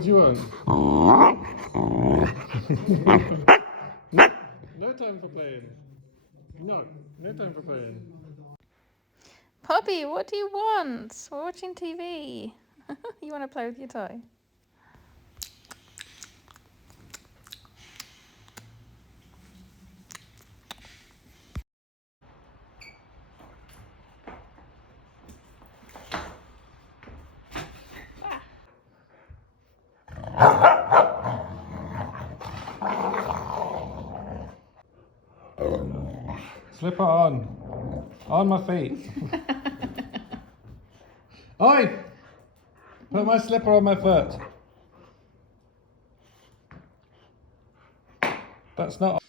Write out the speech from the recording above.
What do you want? No time for playing. No time for playing. Poppy, what do you want? We're watching TV. You want to play with your toy? Slipper on. On my feet. Oi! Put my slipper on my foot. That's not